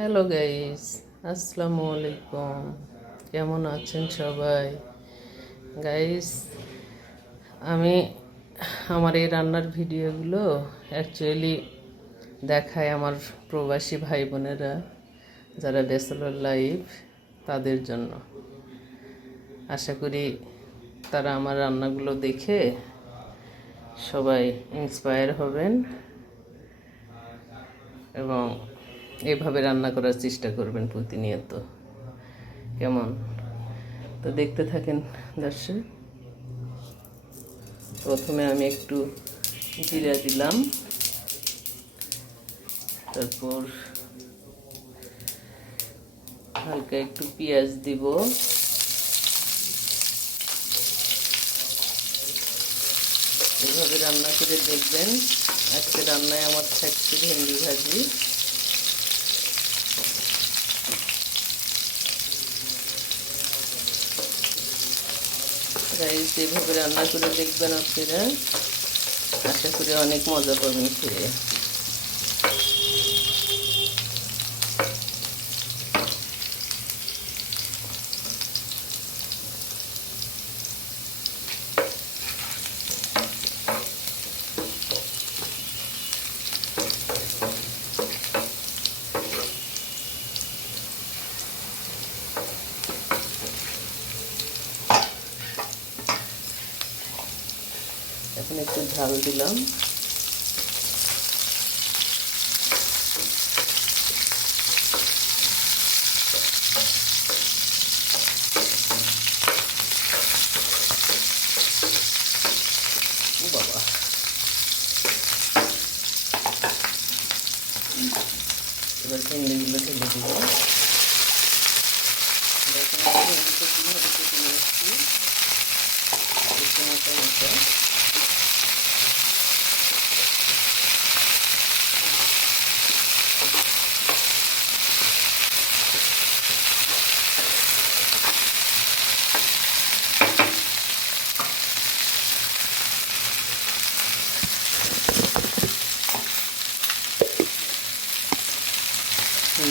Hello guys, আসসালামু আলাইকুম। কেমন আছেন সবাই? গাইস, আমি আমার এই রান্নার ভিডিওগুলো অ্যাকচুয়ালি দেখায় আমার প্রবাসী ভাই বোনেরা যারা ব্যাচেলর লাইফ, তাদের জন্য। আশা করি তারা আমার রান্নাগুলো দেখে সবাই ইন্সপায়ার হবেন এবং এভাবে রান্না করার চেষ্টা করবেন প্রতিনিয়ত। কেমন? তো দেখতে থাকেন দর্শক। প্রথমে আমি একটু জিরা দিলাম, তারপর হালকা একটু পেঁয়াজ দিব, এভাবে রান্না করে দেখবেন। আজকে রান্নায় আমার থাকছে ভেন্ডি ভাজি। রাইস এভাবে রান্না করে দেখবেন আপনারা, আশা করি অনেক মজা পাবেন খেয়ে। এখন একটু ঝাল দিলাম, বাবা এবার ভেন্ডিগুলো ঢেলে দিব। দেখুন ভেন্ডিটা কীভাবে কেটে নিয়ে এসছি, একটু মোটা মোটা।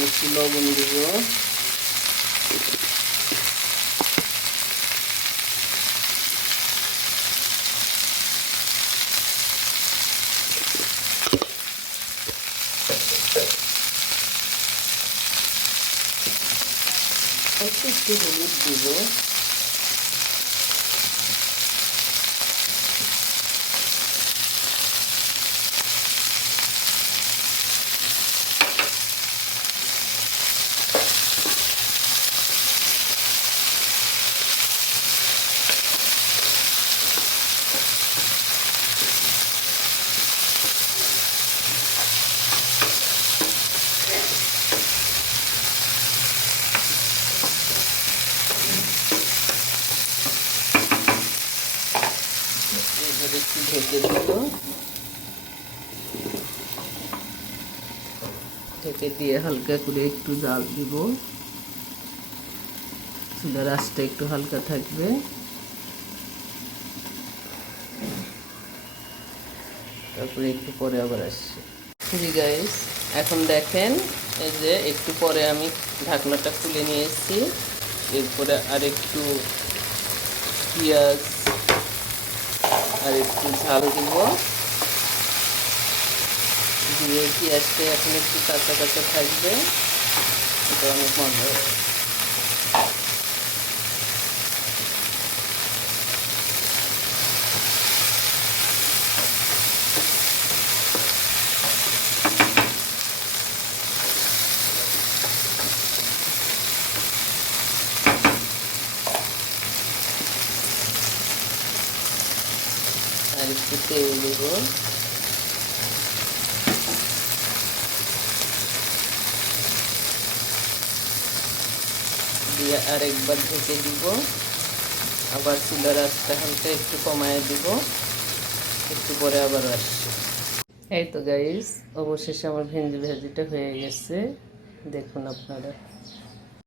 একটু লবণ দিব, একটু হলুদ দিব, এবার একটু ঢেকে দেব। ঢেকে দিয়ে হালকা করে একটু জাল দিব, চুলার আঁচটা একটু হালকা থাকবে। তারপরে একটু পরে আবার আসছে। জি গাইস, এখন দেখেন এই যে একটু পরে আমি ঢাকনাটা খুলে নিয়েছি। এরপরে আর একটু পেঁয়াজ আর একটু ঝাল দিব, দিয়ে পেঁয়াজটা এখন একটু কাঁচা কাঁচা থাকবে, এটা অনেক মজা হবে। আর একটু তেল দেব, দিয়ে আরেকবার ঢেকে দিব, আবার চুলার আঁচটা হালকা একটু কমায় দিব, একটু পরে আবার আসছে। এই তো গাইস, অবশেষে আমার ভেন্ডি ভাজিটা হয়ে গেছে, দেখুন আপনারা।